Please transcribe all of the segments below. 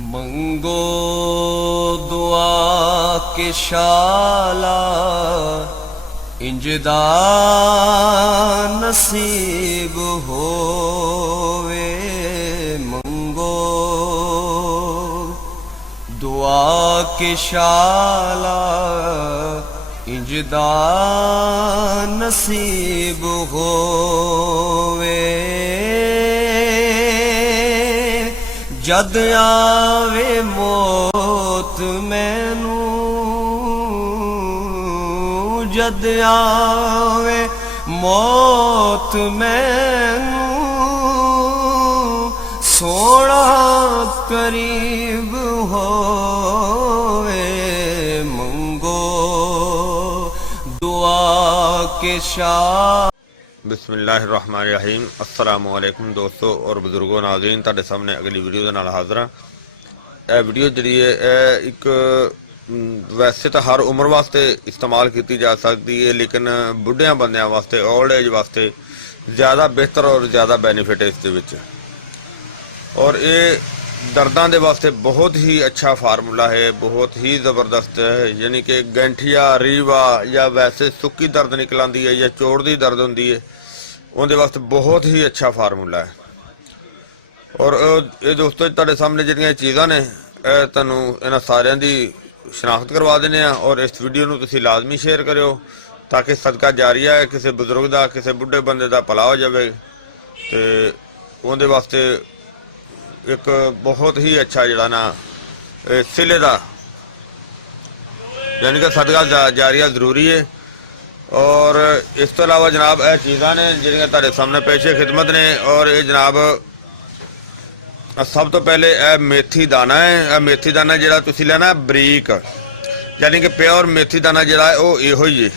मंगो दुआ के शाला इंजदा नसीब होवे। मंगो दुआ के शाला इंजदा नसीब होवे। जद आवे मौत मैनू, जद आवे मौत मैनू, सोना करीब होवे। मंगो दुआ के शाह। बिस्मिल्लाहिर्रहमानिर्रहीम। अस्सलामु अलैकुम दोस्तों और बुजुर्गों नाज़रीन, तुहाडे सामने अगली वीडियो दे नाल हाज़र हां। यह वीडियो जिहड़ी है एक वैसे तो हर उम्र वास्ते इस्तेमाल की जा सकती है, लेकिन बुढ़िया बंदियां वास्ते ओल्ड एज वास्ते ज़्यादा बेहतर और ज़्यादा बेनीफिट है इसके विच। और ये दर्दां दे वास्ते बहुत ही अच्छा फार्मूला है, बहुत ही ज़बरदस्त है। यानी कि गैंठिया रीवा या वैसे सुक्की दर्द निकल आती है या चोड़ की दर्द होंगी है, उनके वास्ते बहुत ही अच्छा फार्मूला है। और ये दोस्तों तुहाडे सामने जिहड़ियां चीज़ां ने तुहानूं इन्हां सारियां दी शनाख्त करवा देने। और इस वीडियो नूं तुसीं लाजमी शेयर करियो ताकि सदका जारिया है किसी बजुर्ग का, किसी बुढ़े बंदे का भला हो जाए। तो उनके वास्ते एक बहुत ही अच्छा जड़ा ना सिले का यानी कि सदका जारिया जरूरी है। और इस तो अलावा जनाब यह चीज़ां ने जिहड़ियां तुहाडे सामने पेशे खिदमत ने। और ये जनाब सब तो पहले यह मेथी दाना है। यह मेथी दाना जिहड़ा तुसीं लेना बरीक, यानी कि प्योर मेथी दाना जिहड़ा है वो इहो ही है।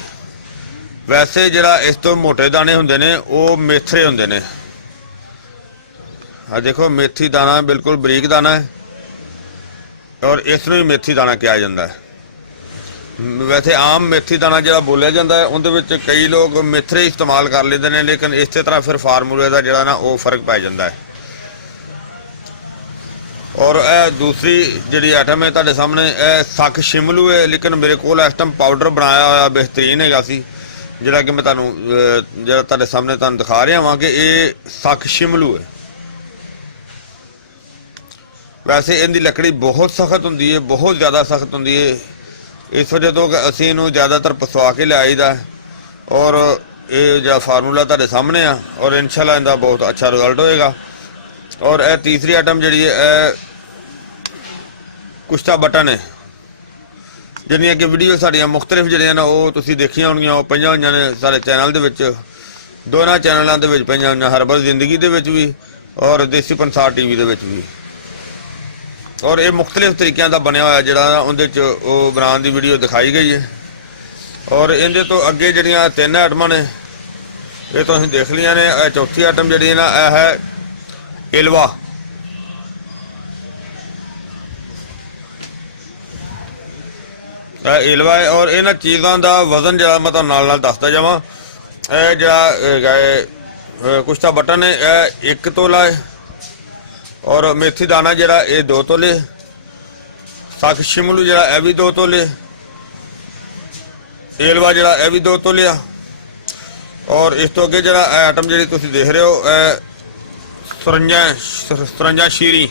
वैसे जिहड़ा इस तो मोटे दाने हुंदे ने वो मेथरे हुंदे ने। हाँ देखो, मेथी दाना बिल्कुल बरीक दाना है और इसनूं ही मेथी दाना कहा जाता है। वैसे आम मेथी दाना जो बोलिया जाता है उनके कई लोग मेथरे इस्तेमाल कर लेते हैं, लेकिन इस तरह फिर फार्मूले का जोड़ा ना वो फर्क पै जाता है। और दूसरी जी आइटम है तुहाडे सामने सख शिमलू है, लेकिन मेरे को इस टाइम पाउडर बनाया हुआ बेहतरीन है सी, जोड़ा कि मैं तुहाडे सामने तुहानूं दिखा रहा वहाँ कि ये सख शिमलू है। वैसे इनकी लकड़ी बहुत सख्त होंगी है, बहुत ज़्यादा सख्त होंगी है। इस वजह तो असीं इनूं ज़्यादातर पसवा के लियाईदा है। और ये जो फार्मूला तुहाडे सामने आ और इंशाल्लाह इनका बहुत अच्छा रिजल्ट होएगा। और यह तीसरी आइटम जी है कुश्ता बटन है, जिहड़ियां कि वीडियो साड़ियां मुख्तलिफ जिहड़ियां ने वो तुसीं देखियां होणगियां, वो पईयां होईयां ने सारे चैनल दे विच, दोनों चैनलों दे विच पईयां होईयां, हरबल जिंदगी दे विच भी और देसी पंसार टीवी दे विच भी। और ये मुख्तलिफ तरीक़ों का बनया हुआ जोड़ा उनके बनाने की वीडियो दिखाई गई है। और इनके तो अगे जड़ियाँ तीन आइटम ने ये तो देख लिया ने। चौथी आइटम जी ना यह है इलवा। इलवा है और इन्होंने चीज़ों का वजन जो मैं तुहानूं नाल दसदा जावां। यह जो कुश्ता बटन है यह 1 तोला है और मेथी दाना जरा ये 2 तोले, सख शिमलू जरा यह भी 2 तोले, एलवा जरा यह भी 2 तोले। और इस तो अगे जरा आइटम जी तुम देख रहे हो सरंजा शीरी,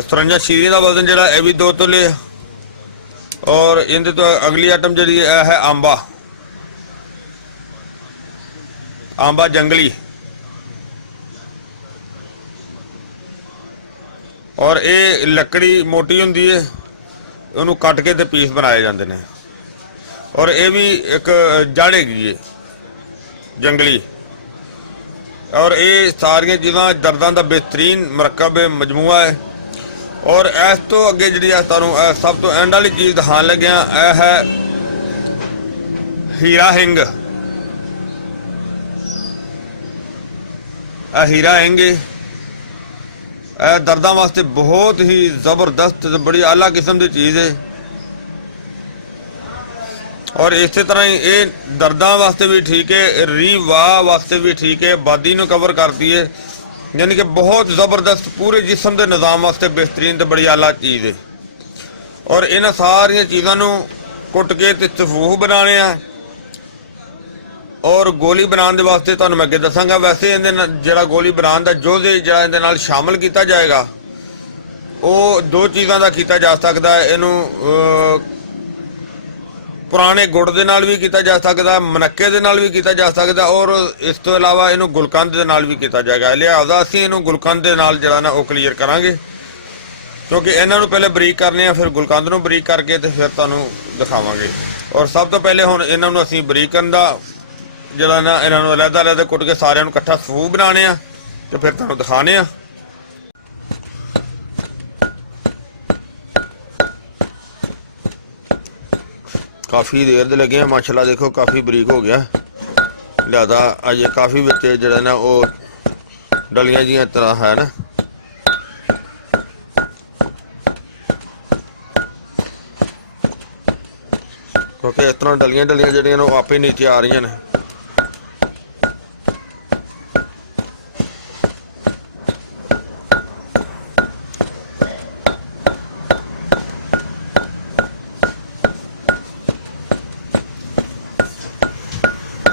सरंजा शीरी का वजन जरा यह भी 2 तोले। और इनके तो अगली आइटम जी है आंबा, आंबा जंगली। और ये लकड़ी मोटी होंगी है, उन्होंने कट के ते पीस बनाए जाते हैं। और ये भी एक जड़ हैगी जंगली। और ये सारिया चीज़ां दर्दां दा बेहतरीन मरकब मजमूआ है। और इस तो अगे जी तुहानूं सब तो एंड वाली चीज़ दिखाने लग्या यह है हीरा हिंग। हीरा हिंग दर्दां वास्ते बहुत ही जबरदस्त बड़ी आला किस्म की चीज़ है। ਔਰ ਇਸੇ ਤਰ੍ਹਾਂ ਹੀ ਇਹ ਦਰਦਾਂ ਵਾਸਤੇ ਵੀ ਠੀਕ ਹੈ, ਰੀਵਾਹ ਵਾਸਤੇ ਵੀ ਠੀਕ ਹੈ, ਬਾਦੀ ਨੂੰ ਕਵਰ ਕਰਦੀ ਹੈ, ਯਾਨੀ ਕਿ ਬਹੁਤ ਜ਼ਬਰਦਸਤ ਪੂਰੇ ਜਿਸਮ ਦੇ ਨਿਜ਼ਾਮ ਵਾਸਤੇ ਬਿਹਤਰੀਨ ਤੇ ਬੜੀ ਆਲਾ ਚੀਜ਼ ਹੈ। ਔਰ ਇਹਨਾਂ ਸਾਰੀਆਂ ਚੀਜ਼ਾਂ ਨੂੰ ਕੁੱਟ ਕੇ ਤੇ ਸਫੂਹ ਬਣਾਉਣੇ ਆ। ਔਰ ਗੋਲੀ ਬਣਾਉਣ ਦੇ ਵਾਸਤੇ ਤੁਹਾਨੂੰ ਮੈਂ ਅੱਗੇ ਦੱਸਾਂਗਾ। ਵੈਸੇ ਇਹਦੇ ਨਾਲ ਜਿਹੜਾ ਗੋਲੀ ਬਣਾਉਣ ਦਾ ਜੋਜ਼ੇ ਜਿਹੜਾ ਇਹਦੇ ਨਾਲ ਸ਼ਾਮਲ ਕੀਤਾ ਜਾਏਗਾ ਉਹ ਦੋ ਚੀਜ਼ਾਂ ਦਾ ਕੀਤਾ ਜਾ ਸਕਦਾ ਹੈ। ਇਹਨੂੰ ਪੁਰਾਣੇ ਗੁੜ ਦੇ ਨਾਲ ਵੀ ਕੀਤਾ ਜਾ ਸਕਦਾ, ਮਨੱਕੇ ਦੇ ਨਾਲ ਵੀ ਕੀਤਾ ਜਾ ਸਕਦਾ, ਔਰ ਇਸ ਤੋਂ ਇਲਾਵਾ ਇਹਨੂੰ ਗੁਲਕੰਦ ਦੇ ਨਾਲ ਵੀ ਕੀਤਾ ਜਾਏਗਾ। ਲਿਹਾਜ਼ਾ ਅਸੀਂ ਇਹਨੂੰ ਗੁਲਕੰਦ ਦੇ ਨਾਲ ਜਿਹੜਾ ਨਾ ਉਹ ਕਲੀਅਰ ਕਰਾਂਗੇ, ਕਿਉਂਕਿ ਇਹਨਾਂ ਨੂੰ ਪਹਿਲੇ ਬਰੀਕ ਕਰਨੇ ਆ, ਫਿਰ ਗੁਲਕੰਦ ਨੂੰ ਬਰੀਕ ਕਰਕੇ ਤੇ ਫਿਰ ਤੁਹਾਨੂੰ ਦਿਖਾਵਾਂਗੇ। ਔਰ ਸਭ ਤੋਂ ਪਹਿਲੇ ਹੁਣ ਇਹਨਾਂ ਨੂੰ ਅਸੀਂ ਬਰੀਕ ਕਰਨ ਦਾ ਜਿਹੜਾ ਨਾ ਇਹਨਾਂ ਨੂੰ ਅਲੱਗ-ਅਲੱਗ ਕੁੱਟ ਕੇ ਸਾਰਿਆਂ ਨੂੰ ਇਕੱਠਾ ਸਫੂਹ ਬਣਾਉਣੇ ਆ ਤੇ ਫਿਰ ਤੁਹਾਨੂੰ ਦਿਖਾਣੇ ਆ। ਕਾਫੀ ਦੇਰ ਦੇ ਲੱਗੇ ਆ, ਮਾਸ਼ਾਅੱਲਾ ਦੇਖੋ ਕਾਫੀ ਬਰੀਕ ਹੋ ਗਿਆ। ਲਿਆਦਾ ਅਜੇ ਕਾਫੀ ਵਿੱਚ ਜਿਹੜਾ ਨਾ ਉਹ ਡਲੀਆਂ ਜੀਆਂ ਤਰ੍ਹਾਂ ਹੈ ਨਾ, ਕਿਉਂਕਿ ਇਸ ਤਰ੍ਹਾਂ ਡਲੀਆਂ ਜਿਹੜੀਆਂ ਨੇ ਉਹ ਆਪੇ ਨੀਚੇ ਆ ਰਹੀਆਂ ਨੇ।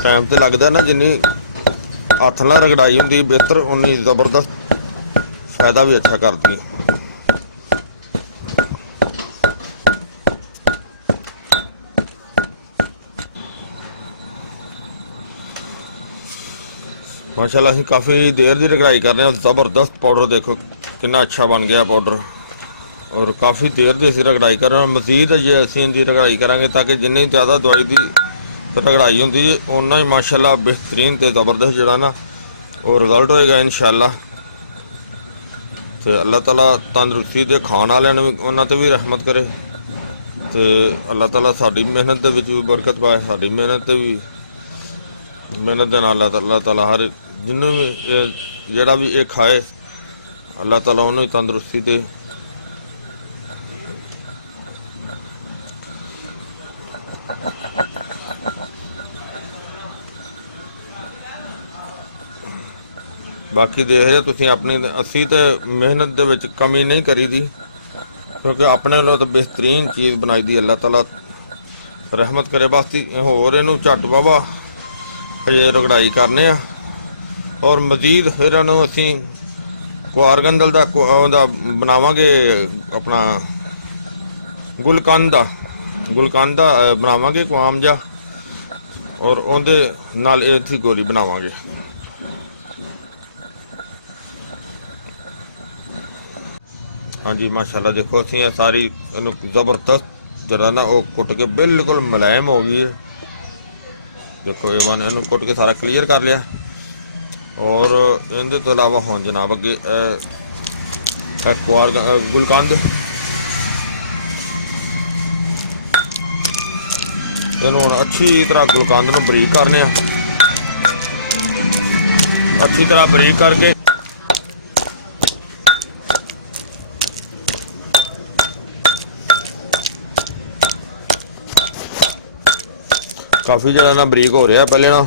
ਟਾਈਮ ਤੇ ਲੱਗਦਾ ਨਾ, ਜਿੰਨੀ ਹੱਥ ਨਾਲ ਰਗੜਾਈ ਹੁੰਦੀ ਬਿਹਤਰ, ਉਨੀ ਜ਼ਬਰਦਸਤ ਫਾਇਦਾ ਵੀ ਅੱਛਾ ਕਰਦੀ। ਮਾਸ਼ਾਅੱਲਾ ਅਸੀਂ ਕਾਫੀ ਦੇਰ ਦੀ ਰਗੜਾਈ ਕਰ ਰਹੇ ਹਾਂ। ਜ਼ਬਰਦਸਤ ਪਾਊਡਰ ਦੇਖੋ ਕਿੰਨਾ ਅੱਛਾ ਬਣ ਗਿਆ ਪਾਊਡਰ, ਔਰ ਕਾਫੀ ਦੇਰ ਦੀ ਅਸੀਂ ਰਗੜਾਈ ਕਰ ਰਹੇ ਹਾਂ। ਮਜ਼ੀਦ ਜੇ ਅਸੀਂ ਇਹਦੀ ਰਗੜਾਈ ਕਰਾਂਗੇ ਤਾਂ ਕਿ ਜਿੰਨੀ ਜ਼ਿਆਦਾ ਦਵਾਈ ਦੀ ਰਗੜਾਈ ਹੁੰਦੀ ਹੈ ਉਨਾ ਹੀ ਮਾਸ਼ਾਅੱਲਾ ਬਿਹਤਰੀਨ ਤੇ ਜ਼ਬਰਦਸਤ ਜਿਹੜਾ ਨਾ ਉਹ ਰਿਜ਼ਲਟ ਹੋਏਗਾ ਇਨਸ਼ਾਅੱਲਾ। ਤੇ ਅੱਲਾਹ ਤਾਲਾ ਤੰਦਰੁਸਤੀ ਦੇ ਖਾਣ ਵਾਲਿਆਂ ਨੂੰ ਉਹਨਾਂ ਤੇ ਵੀ ਰਹਿਮਤ ਕਰੇ, ਤੇ ਅੱਲਾਹ ਤਾਲਾ ਸਾਡੀ ਮਿਹਨਤ ਦੇ ਵਿੱਚ ਵੀ ਬਰਕਤ ਪਾਏ। ਸਾਡੀ ਮਿਹਨਤ ਤੇ ਵੀ, ਮਿਹਨਤ ਦੇ ਨਾਲ ਅੱਲਾਹ ਤਾਲਾ ਹਰ ਜਿਹਨੂੰ ਵੀ ਜਿਹੜਾ ਵੀ ਇਹ ਖਾਏ ਅੱਲਾਹ ਤਾਲਾ ਉਹਨੂੰ ਹੀ ਤੰਦਰੁਸਤੀ ਦੇ। ਬਾਕੀ ਦੇਖ ਰਹੇ ਤੁਸੀਂ ਆਪਣੀ, ਅਸੀਂ ਤੇ ਮਿਹਨਤ ਦੇ ਵਿੱਚ ਕਮੀ ਨਹੀਂ ਕਰੀਦੀ, ਕਿਉਂਕਿ ਆਪਣੇ ਵੱਲੋਂ ਤਾਂ ਬਿਹਤਰੀਨ ਚੀਜ਼ ਬਣਾਈ ਦੀ। ਅੱਲਾਹ ਤਾਲਾ ਰਹਿਮਤ ਕਰੇ। ਬਸ ਹੋਰ ਇਹਨੂੰ ਝੱਟ ਬਾਬਾ ਅਜੇ ਰਗੜਾਈ ਕਰਨੇ ਆ। ਔਰ ਮਜ਼ੀਦ ਇਹਨਾਂ ਨੂੰ ਅਸੀਂ ਕੁਆਰਗੰਦਲ ਦਾ ਉਹਦਾ ਬਣਾਵਾਂਗੇ, ਆਪਣਾ ਗੁਲਕੰਦ ਦਾ ਬਣਾਵਾਂਗੇ ਕੁਆਮ ਜਾ, ਔਰ ਉਹਦੇ ਨਾਲ ਇਹਦੀ ਗੋਲੀ ਬਣਾਵਾਂਗੇ। ਹਾਂਜੀ ਮਾਸ਼ਾਅੱਲਾ ਦੇਖੋ ਅਸੀਂ ਇਹ ਸਾਰੀ ਇਹਨੂੰ ਜ਼ਬਰਦਸਤ ਜਿਹੜਾ ਨਾ ਉਹ ਕੁੱਟ ਕੇ ਬਿਲਕੁਲ ਮੁਲਾਇਮ ਹੋ ਗਈ ਹੈ। ਦੇਖੋ ਇਹਨੂੰ ਕੁੱਟ ਕੇ ਸਾਰਾ ਕਲੀਅਰ ਕਰ ਲਿਆ। ਔਰ ਇਹਦੇ ਤੋਂ ਇਲਾਵਾ ਹੁਣ ਜਨਾਬ ਅੱਗੇ ਗੁਲਕੰਦ, ਇਹਨੂੰ ਹੁਣ ਅੱਛੀ ਤਰ੍ਹਾਂ ਗੁਲਕੰਦ ਨੂੰ ਬਰੀਕ ਕਰਨੇ ਆ। ਅੱਛੀ ਤਰ੍ਹਾਂ ਬਰੀਕ ਕਰਕੇ ਕਾਫੀ ਜਿਹੜਾ ਨਾ ਬਰੀਕ ਹੋ ਰਿਹਾ ਪਹਿਲੇ ਨਾ।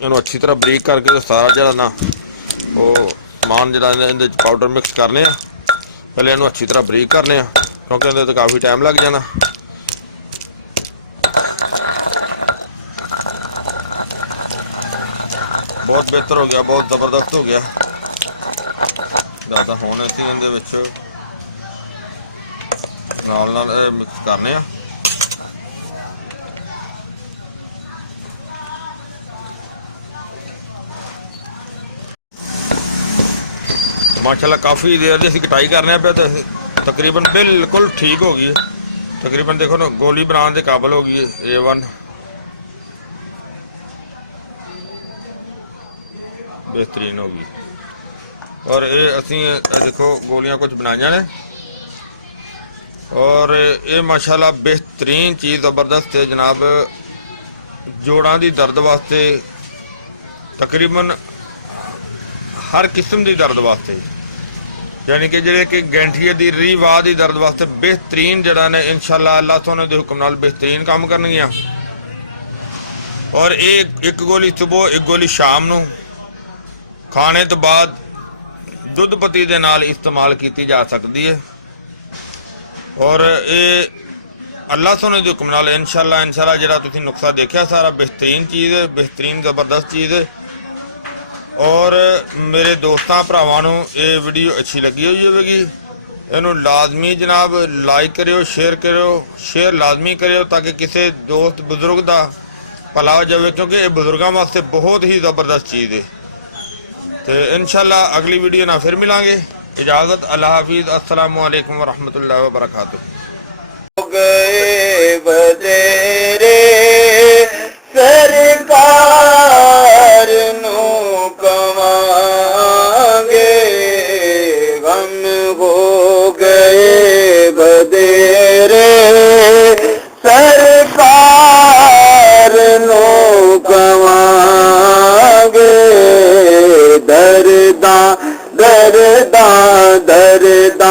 ਇਹਨੂੰ ਅੱਛੀ ਤਰ੍ਹਾਂ ਬਰੀਕ ਕਰਕੇ ਸਾਰਾ ਜਿਹੜਾ ਨਾ ਉਹ ਸਮਾਨ ਜਿਹੜਾ ਇਹਦੇ ਵਿੱਚ ਪਾਊਡਰ ਮਿਕਸ ਕਰਨੇ ਆ। ਪਹਿਲੇ ਇਹਨੂੰ ਅੱਛੀ ਤਰ੍ਹਾਂ ਬਰੀਕ ਕਰਨੇ ਆ, ਕਿਉਂਕਿ ਇਹਦੇ ਤੇ ਕਾਫੀ ਟਾਈਮ ਲੱਗ ਜਾਣਾ। ਬਹੁਤ ਬਿਹਤਰ ਹੋ ਗਿਆ, ਬਹੁਤ ਜ਼ਬਰਦਸਤ ਹੋ ਗਿਆ। ਤਾਂ ਹੁਣ ਅਸੀਂ ਇਹਦੇ ਵਿੱਚ ਨਾਲ ਮਿਕਸ ਕਰਨੇ ਆ। ਮਾਸ਼ਾਅੱਲਾ ਕਾਫੀ ਦੇਰ ਦੀ ਅਸੀਂ ਕਟਾਈ ਕਰਨੇ ਪਿਆ ਤੇ ਤਕਰੀਬਨ ਬਿਲਕੁਲ ਠੀਕ ਹੋ ਗਈ ਹੈ। ਤਕਰੀਬਨ ਦੇਖੋ ਨਾ ਗੋਲੀ ਬਣਾਉਣ ਦੇ ਕਾਬਲ ਹੋ ਗਈ ਹੈ A1, ਬਿਹਤਰੀਨ ਹੋ ਗਈ। ਔਰ ਇਹ ਅਸੀਂ ਦੇਖੋ ਗੋਲੀਆਂ ਕੁਝ ਬਣਾਈਆਂ ਨੇ, ਔਰ ਇਹ ਮਾਸ਼ਾਅੱਲਾ ਬਿਹਤਰੀਨ ਚੀਜ਼ ਜ਼ਬਰਦਸਤ ਹੈ ਜਨਾਬ। ਜੋੜਾਂ ਦੀ ਦਰਦ ਵਾਸਤੇ ਤਕਰੀਬਨ हर किस्म की दर्द वास्ते, यानी कि जेडे कि गैंठिए की रीह वाह की दर्द वास्ते बेहतरीन जड़ा ने इंशाअल्लाह अल्लाह सोने के हुक्म नाल बेहतरीन काम करनगियां। और एक गोली सुबह एक गोली शाम नूं खाने तो बाद दुध पत्ती दे नाल इस्तेमाल की जा सकती है। और ये अल्लाह सोने के हुक्म नाल इंशाअल्लाह जिहड़ा तुसीं नुस्खा देखिया सारा बेहतरीन चीज़ है, बेहतरीन ज़बरदस्त चीज़ है। और मेरे दोस्तों भरावां नूं ये वीडियो अच्छी लगी हुई होगी, इनू लाजमी जनाब लाइक करियो, शेयर लाजमी करियो ताकि किसी दोस्त बुजुर्ग का भला हो जाए, क्योंकि ये बुजुर्गों वास्ते बहुत ही ज़बरदस्त चीज़ है। तो इंशाअल्लाह अगली वीडियो ना फिर मिलांगे। इजाज़त, अल्लाह हाफिज़, अस्सलामु अलैकुम वरहमतुल्लाहि वबरकातुहू। गए बतेरे सरकार नु कमांगे, गम हो गए बतेरे सरकार नु कमांगे, दर्दा दर्दा दर्दा